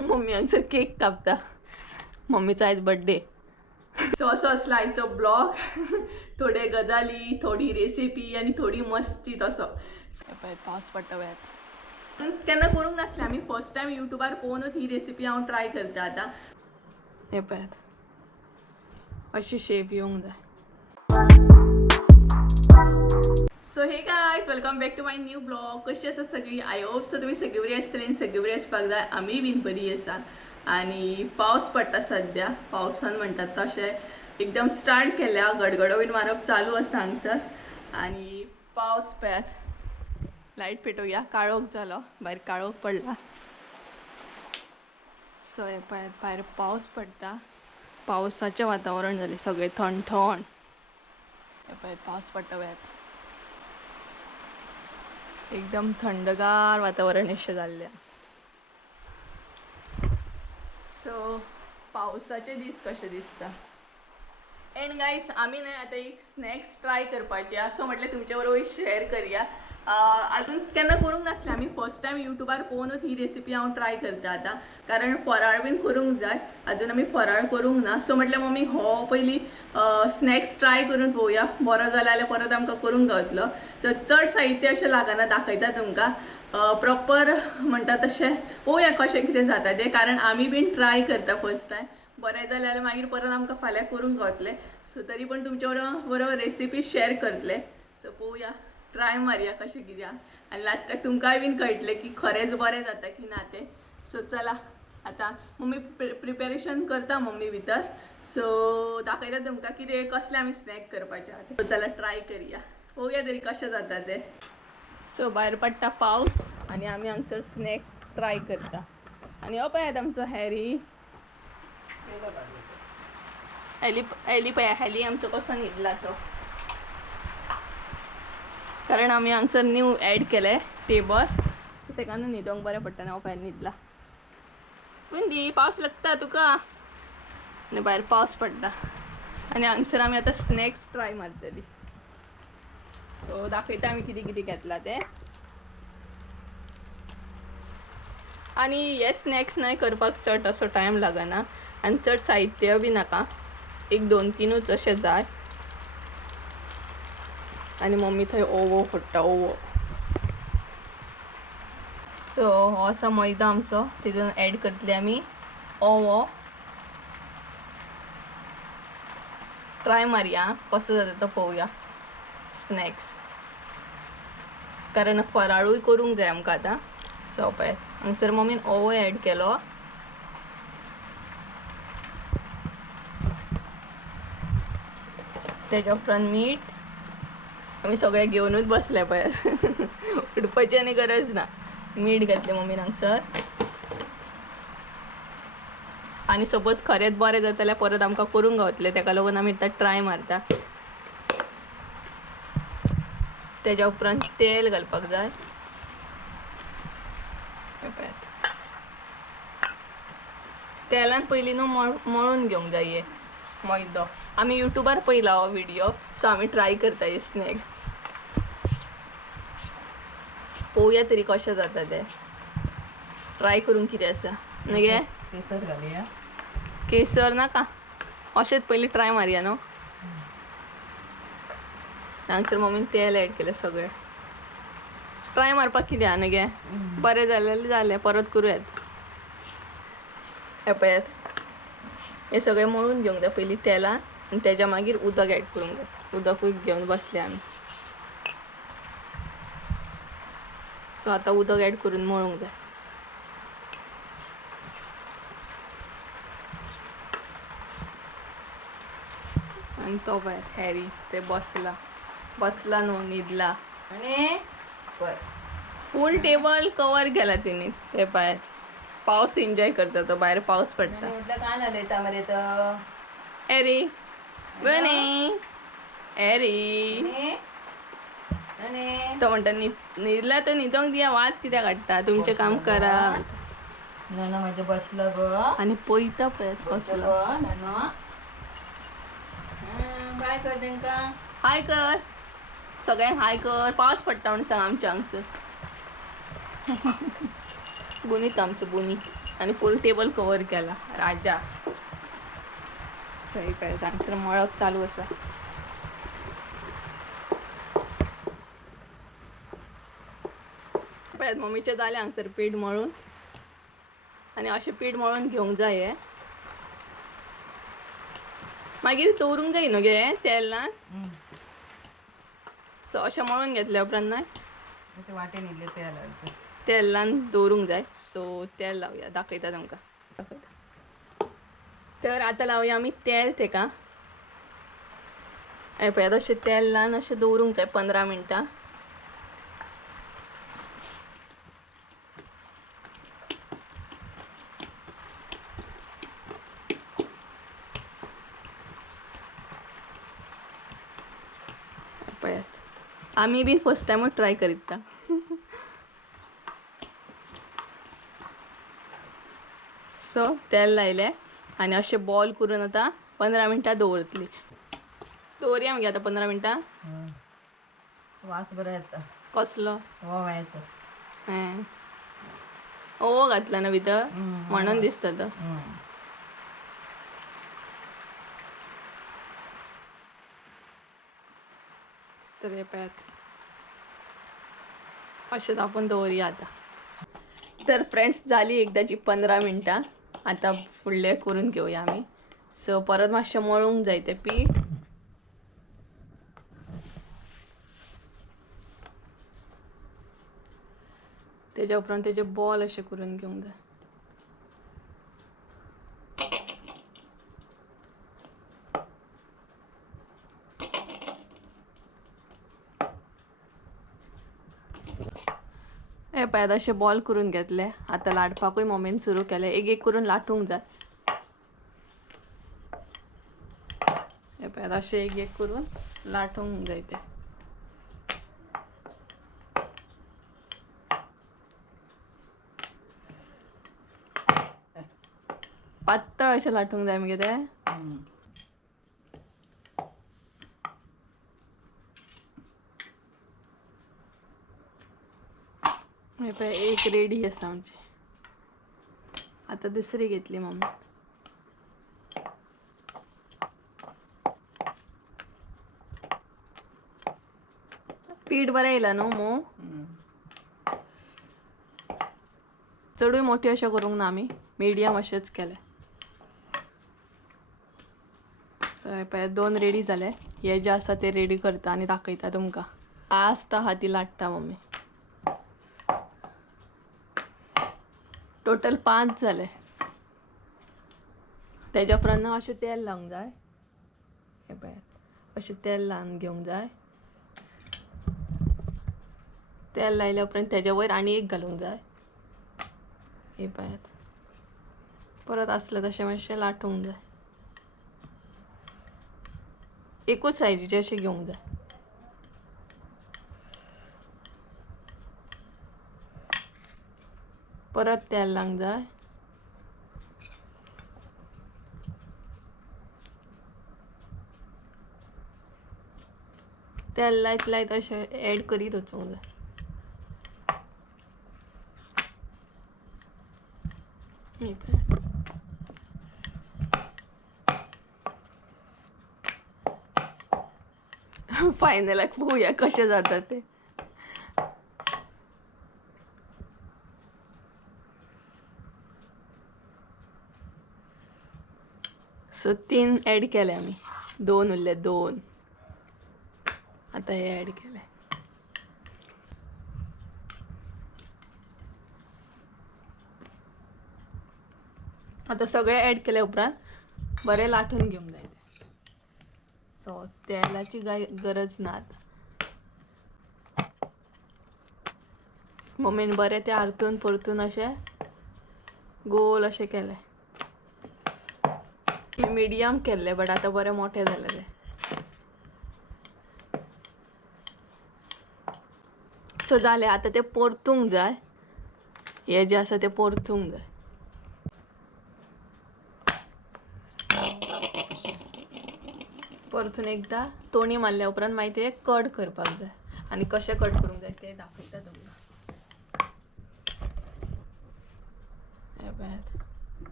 Mummy हांगसर cake कापता. मम्मीचा आज बर्थडे. सो असो असला आयचो ब्लॉग. थोडे गजाली, थोडी रेसिपी आणि थोडी मस्ती तसो. पावस पडटा वेळात. केन्ना करूंक नासलें आमी. फर्स्ट टायम युट्यूबार पळोवनूच ही रेसिपी हांव ट्राय करता आतां. हे पळयात अशी शेप येवंक जाय. So hey guys, welcome back to my new blog. कशी आसा सगळी? आय होप सो तुमी सगळी बरी आसतली आनी सगळी बरी आसपाक जाय. आमी बीन बरी आसा. आणि पावस पडटा सध्या. पावसान म्हणटात तशें एकदम स्टार्ट केल्या. गडगडो बीन मारप चालू आसा हांगसर. आणि पावस पळयात. लायट पेटोवया. काळोख जालो. भायर काळोख पडला. सो हे पळयात भायर पावस पडटा. पावसाचें वातावरण जालें सगळें थंड थंड. हे पळयात पावस पडटा वेळात. एकदम थंडगार वातावरण अशें जाल्लें. सो पावसाचे दीस कशे दिसता. एंड गायज, आमी न्हय आतां एक स्नॅक्स ट्राय करपाचे असो म्हटल्यार तुमचे बरोबर शेअर करया. अजून केन्ना करूंक नासलें आमी. फर्स्ट टायम युट्यूबार पळोवनूच ही रेसिपी हांव ट्राय करता आतां. कारण फराळ बीन करूंक जाय. अजून आमी फराळ करूंक ना. सो म्हटल्यार मम्मी हो पयली स्नॅक्स ट्राय करून पळोवया. बरो जाला जाल्यार परत आमकां करूंक गावतलो. सो चड साहित्य अशें लागना. दाखयता तुमकां. प्रॉपर म्हणटा तशें पळोवया कशें कितें जाता तें. कारण आमी बीन ट्राय करता फर्स्ट टायम. बरें जालें जाल्यार मागीर परत आमकां फाल्यां करूंक गावतलें. सो तरी पण तुमचे बरोबर रेसिपी शेअर करतले. सो पळोवया, ट्राय मारया कशें कितें. आनी लास्टाक तुमकांय बीन कळटलें की खरेंच बरें जाता की ना तें. सो चला आतां मम्मी प्रिपेरेशन करता मम्मी भितर. सो दाखयता तुमकां कितें कसलें आमी स्नॅक करपाचें आहा. सो चला ट्राय करया. पळोवया तरी कशें जाता तें. सो भायर पडटा पावस आनी आमी हांगसर स्नॅक्स ट्राय करता. आनी हो पळयात आमचो हॅरी. हॅली पळया. हॅली आमचो कसो न्हिदला तो. कारण आमी हांगसर न्यू ॲड केलें टेबल. सो तेका न्हू न्हिदोंक बरें पडटा. हांव भायर न्हिदला. कुंदी पावस लागता तुका. आनी भायर पावस पडटा. आनी हांगसर आमी आतां स्नॅक्स ट्राय मारतली. सो दाखयता आमी कितें कितें घेतलां तें. आनी हे स्नॅक्स न्हय करपाक चड असो टायम लागना. आनी चड साहित्य बी नाका. एक 2-3 अशें जाय. आनी मम्मी थंय ओवो फोडटा. ओवो. सो हो आसा मैदा आमचो. तितून ॲड करतली आमी ओवो. ट्राय मारया कसो जाता तो पळोवया स्नॅक्स. कारण फराळूय करूंक जाय आमकां आतां. सो पळय हांगसर मम्मीन ओवो ॲड केलो. तेज्या उपरांत मीठ. आमी सगळे घेवनूच बसले पळय. उठपाची आनी गरज ना. मीठ घातलें मम्मीन हांगसर. आनी सपोज खरेंच बरें जाता जाल्यार परत आमकां करूंक गावतलें. तेका लागून आमी आतां ट्राय मारता. तेज्या उपरांत तेल घालपाक जाय. तेलान पयलीं न्हू मळून घेवंक जाय हे मैदो. आमी युट्यूबार पयला हो व्हिडिओ. सो आमी ट्राय करता हे स्नॅक्स. पळोवया तरी कशें जाता तें. ट्राय करूंक कितें आसा न्हय. केसर घालया. केसर नाका. अशेंच पयलीं ट्राय मारया न्हू. हांगसर मम्मीन तेल ॲड केलें सगळें. ट्राय मारपाक कितें आहा न्हय. बरें जालें जालें. परत करूयात. हे पळयात. हे सगळें मळून घेवंक जाय पयलीं तेलान. आनी तेज्या मागीर उदक ॲड करूंक जाय. उदकूय घेवन बसले आमी. सो आतां उदक ॲड करून मळूंक जाय. आनी तो पळय हॅरी ते बसला न्हू न्हिदला. आणि फूल टेबल कवर केला तिने. ते पळय पावस एन्जॉय करता तो. भायर पावस पडटा. म्हटलं काय झालं मरे तर. हॅरी बनी. हॅरी तो म्हणटा न्हिदला तर न्हिदोंक दिया. वाज कित्याक काडटा. तुमचें काम करा. नाना माझं बसलं ग. आणि पळयता पळय कसलो. बाय कर तेंका. हाय कर सगळ्यांक. हाय कर. पावस पडटा म्हणून सांग आमच्या हांगसर. बुनीत आमचो बुनी. आणि फुल टेबल कवर केला राजा. सही काय हांगसर मळप चालू असा. पळयात मम्मीचे जाले हांगसर पीठ मळून आणि असे पीठ मळून घेवंक जाय. मागीर दवरूंक जाय न्हू गे तेल ना. सो अशें मळून घेतले उपरांत ना ते वाटेन इल्ले तेल हाडचें. तेलान दवरूंक जाय. सो तेल लावया दाखयता तुमकां. दाखयता तर आतां लावया आमी तेल तेका. हे पळयात अशें तेल लावन अशें दवरूंक जाय 15 मिनटां. पळयात आमी बी फर्स्ट टायमूच ट्राय करीता. सो तेल लायले आनी अशें बॉल करून आतां 15 मिनटां दवरतली. दवरया मगे आतां 15 मिनटां. वास बरो येता. कसलो ओव्याचो. हें ओवो घातला ना भितर म्हणून दिसता तो. तर हे पळयात अशें आपण दवरया आतां. तर फ्रेंड्स जाली एकदाची 15 मिनटां. आतां फुडलें करून घेवया आमी. सो परत मातशें मळूंक जाय तें पीठ. तेज्या उपरांत तेजे बॉल अशें करून घेवंक जाय. हे पळयात अशे बॉल करून घेतले. आतां लाटपाकूय मम्मीन सुरू केले. एक एक करून लाटूंक जाय. हे पळयात अशे एक एक करून लाटूंक जाय ते. पातळ अशें लाटूंक जाय मगे ते. हे पळय एक रेडी आसा आमची. आतां दुसरी घेतली मम्मी. पीठ बरें येयला न्हू मोव. चडूय मोठी अशें करूंक ना आमी. मिडियम अशेंच केले. सो हे पळय 2 रेडी जाले. हे जे आसा ते रेडी करता आनी दाखयता तुमकां. लास्ट आहा ती लाटता मम्मी. टोटल 5 जाले. तेज्या उपरांत अशें तेल लावंक जाय. हे पळयात अशें तेल लावन घेवंक जाय. तेल लायल्या उपरांत तेज्या वयर आनी एक घालूंक जाय. हे पळयात परत आसलें तशें मातशें लाटूंक जाय. एकूच सायजीचें अशें घेवंक जाय. परत तेल लावंक जाय. तेल लायत लायत अशें एड करीत वचूंक जाय. हे पळयात फायनलाक पळोवया कशें जाता तें. सो 3 ऍड केले आमी. 2 उरले 2. आतां हे ऍड केले. आतां सगळे ऍड केले उपरांत बरें लाटून घेवंक जाय ते. सो तेलाची गरज ना आतां. मम्मीन बरें ते आरतून परतून अशें गोल अशें केले. मिडियम केल्ले बट आतां बरें मोठे जाले ते. सो जालें आतां ते परतूंक जाय. हे जे आसा ते परतूंक जाय. परतून एकदां तोणी मारल्या उपरांत मागीर ते कट करपाक जाय. आनी कशें कट करूंक जाय ते दाखयता तुमकां. हे पळयात.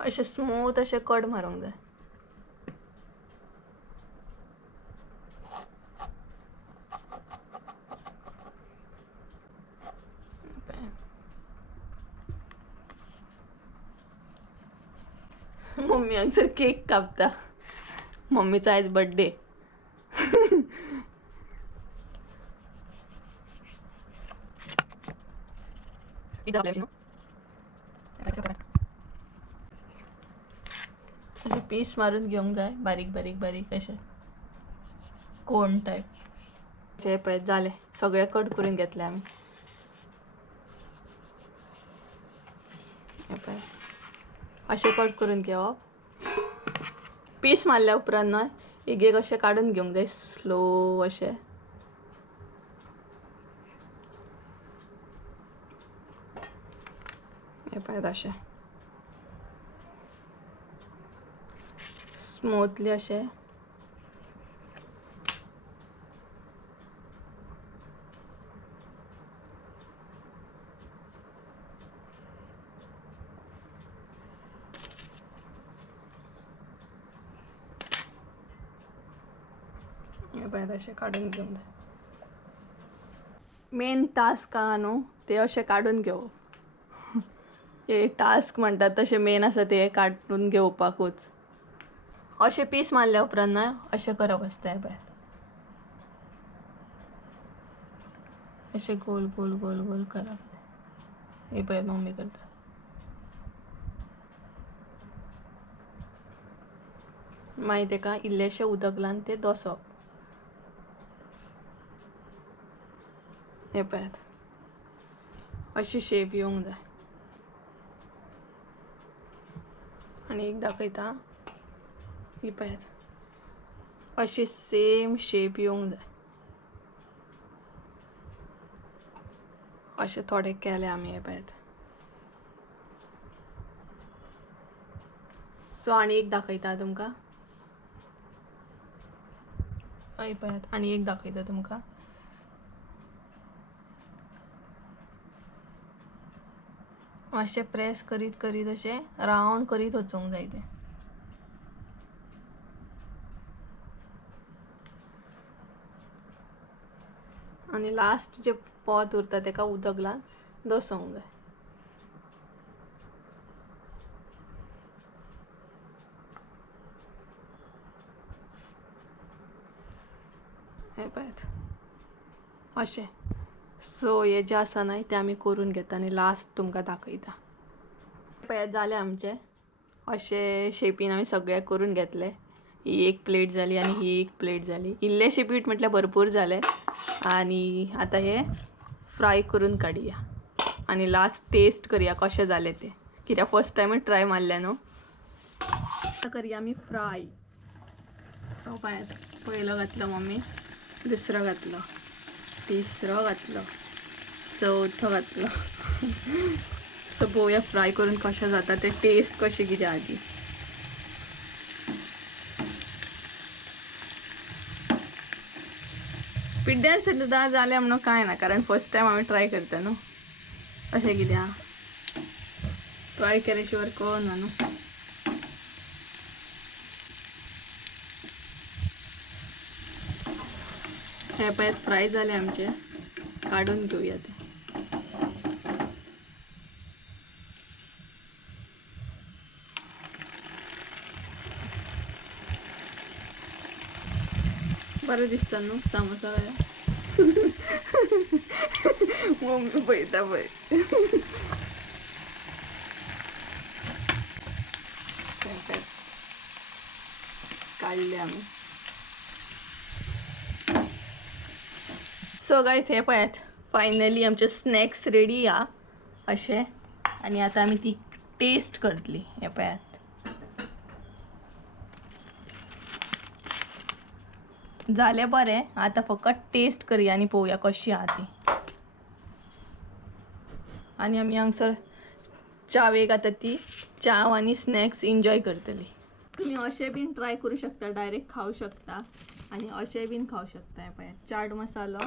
अशे स्मूथ अशे कट मारूंक जाय. मम्मी हांगसर केक कापता. मम्मीचा आज बर्थडे. असे पीस मारून घेऊंक जाय, बारीक बारीक बारीक असे कोण टाईप. हे पळय झाले, सगळे कट करून घेतले आम्ही. हे पळय असे कट करून घेवप. पीस मारल्या उपरांत न्हय एक एक असे काढून घेवंक जाय स्लो असे. हे पळय असे स्मूथली असे. हे पळय असे काढून घेवंक जाय. मेन टास्क आहा न्हू ते असे काढून घेवप. हे टास्क म्हणटात तशें मेन आसा ते काडून घेवपाकूच. अशे पीस मारल्या उपरांत न्हय अशें करप आसता. हे पळय अशें गोल गोल गोल गोल करप. हे पळय मम्मी करता. मागीर तेका इल्लेशें उदक लावन ते दोसप. हे पळयात अशी शेप येवंक जाय. आणि एक दाखयता. ही पळयात अशी सेम शेप येवंक जाय. अशे थोडे केले आमी. हे पळयात. सो आणि एक दाखयता तुमकां. हय पळयात आणि एक दाखयता तुमकां. अशें प्रेस करीत करीत अशें रावंड करीत वचोंक जाय तें. आणि लास्ट जे पोत उरता तेका उदक लावन दसोवंक जाय. हे पळयात अशें. सो हे जे आसा न्हय ते आमी करून घेता आनी लास्ट तुमकां दाखयता. पळयात जालें आमचें. अशे शेपीन आमी सगळे करून घेतले. ही एक प्लेट जाली आनी ही एक प्लेट जाली. इल्लेशें पीठ म्हटल्यार भरपूर जालें. आनी आतां हे फ्राय करून काडया आनी लास्ट टेस्ट करया कशें जालें तें. कित्याक फर्स्ट टायमूच ट्राय मारलें न्हू. आतां करया आमी फ्राय. तो पळयात पयलो घातलो मम्मी, दुसरो घातलो, तिसरो घातलो, चवथो घातलो. सो पळोवया फ्राय करून कशें जाता ते. टेस्ट कशी कितें आदी. पिड्ड्यार सुद्दां जालें म्हणून कांय ना, कारण फर्स्ट टायम आमी ट्राय करता न्हू. अशें कितें आहा ट्राय केल्या शिवाय कळना न्हू. हे पळयात फ्राय जाले आमचे. काढून घेवया ते. बरें दिसता न्हू सामोसा खाल्यार. मम्मी पळयता पळय. काढले आमी. सो गायज हे पळयात फायनली आमचे स्नॅक्स रेडी हा अशें. आनी आतां आमी ती टेस्ट करतली. हे पळयात जालें बरें. आतां फकत टेस्ट करया आनी पळोवया कशी आहा ती. आनी आमी हांगसर चावेक आतां ती चाव आनी स्नॅक्स एन्जॉय करतली. तुम्ही असे बीन ट्राय करू शकता, डायरेक्ट खाऊ शकता आणि असे बीन खाऊ शकता. हे पळय चाट मसालो,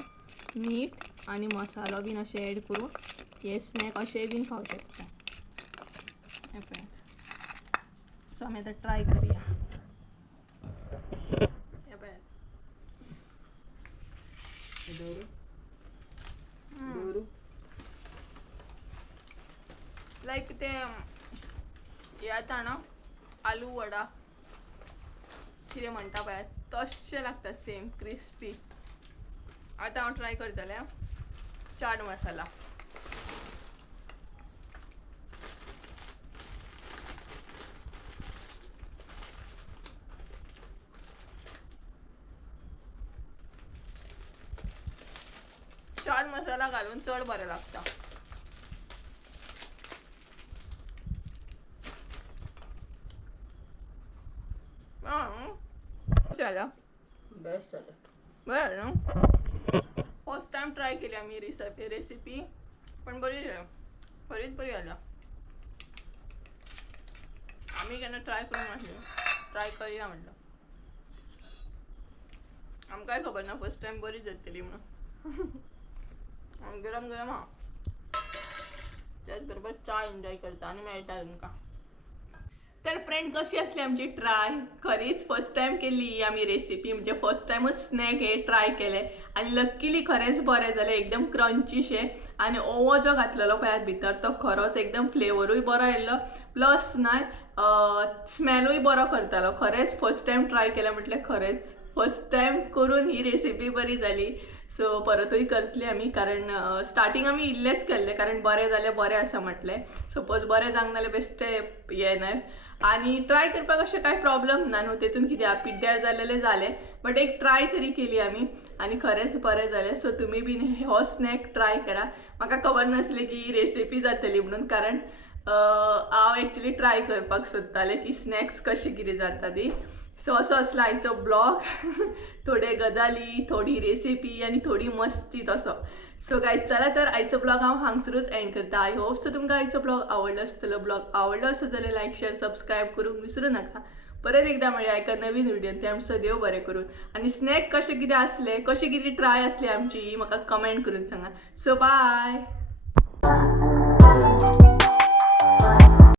मीठ आणि मसालो बीन असे ॲड करून हे स्नॅक असे बीन खाऊ शकता. हे पळय. सो आम्ही आता ट्राय करूया. हे पळय. लाईक ते येता ना आलू वडा कितें म्हणटा पळय तशें लागता सेम क्रिस्पी. आता हांव ट्राय करतलें चाट मसाला. चाट मसाला घालून चड बरें लागता. चला बेस्ट झालं. बरं ना. फर्स्ट टाइम ट्राय केली आम्ही रेसिपी पण बरी झाली. खरीच बरी आल्या. आम्ही केन्ना ट्राय करून म्हटलं ट्राय करूया म्हटलं. आमकां काय खबर ना फर्स्ट टाइम बरी जातली म्हणून. गरम गरम हा त्याच बरोबर चाय एन्जॉय करता आणि मेळटा तुमकां. तर फ्रेंड कशी असली आमची ट्राय. खरीच फर्स्ट टाइम केली आम्ही रेसिपी, म्हणजे फर्स्ट टाइमच स्नॅक हे ट्राय केले आणि लकीली खरेंच बरें जालें. एकदम क्रंचीशे आणि ओवो जो घातलेलो पळयात भितर तो खरोच एकदम फ्लेवरूय बरो येयल्लो प्लस नाय स्मेलूय बरो करतालो. खरेंच फर्स्ट टाइम ट्राय केलें म्हटल्यार खरेंच फर्स्ट टाइम करून ही रेसिपी बरी जाली. सो परतूय करतली आमी, कारण स्टार्टींग आमी इल्लेच केल्ले कारण बरें जालें बरें आसा म्हटलें. सपोज बरें जावंक नाल्यार बेश्टे हें न्हय. आणि ट्राय करपाक अशें कांय प्रॉब्लम ना न्हू. तेतून कितें आहा पिड्ड्यार जालेले जालें बट एक ट्राय तरी केली आमी आणि खरेंच बरें जालें. सो तुमी बीन हो स्नॅक ट्राय करा. म्हाका खबर नासली की ही रेसिपी जातली म्हणून, कारण हांव एक्चुली ट्राय करपाक सोदतालें की स्नॅक्स कशी कितें जाता ती. सो असो असलो आयचो ब्लॉग. थोडे गजाली, थोडी रेसिपी आणि थोडी मस्ती तसो. सो गायज चला तर आयचो ब्लॉग हांव हांगसरूच एंड करता. आय होप सो तुमकां आयचो ब्लॉग आवडलो आसतलो. ब्लॉग आवडलो आसत जाल्यार लायक शेअर सबस्क्रायब करूंक विसरू नाका. परत एकदा मेळया एका नवीन व्हिडिओन. ते आमचो देव बरें करून. आणि स्नॅक कशें कितें आसले, कशी कितें ट्राय आसली आमची म्हाका कमेंट करून सांगा. So bye.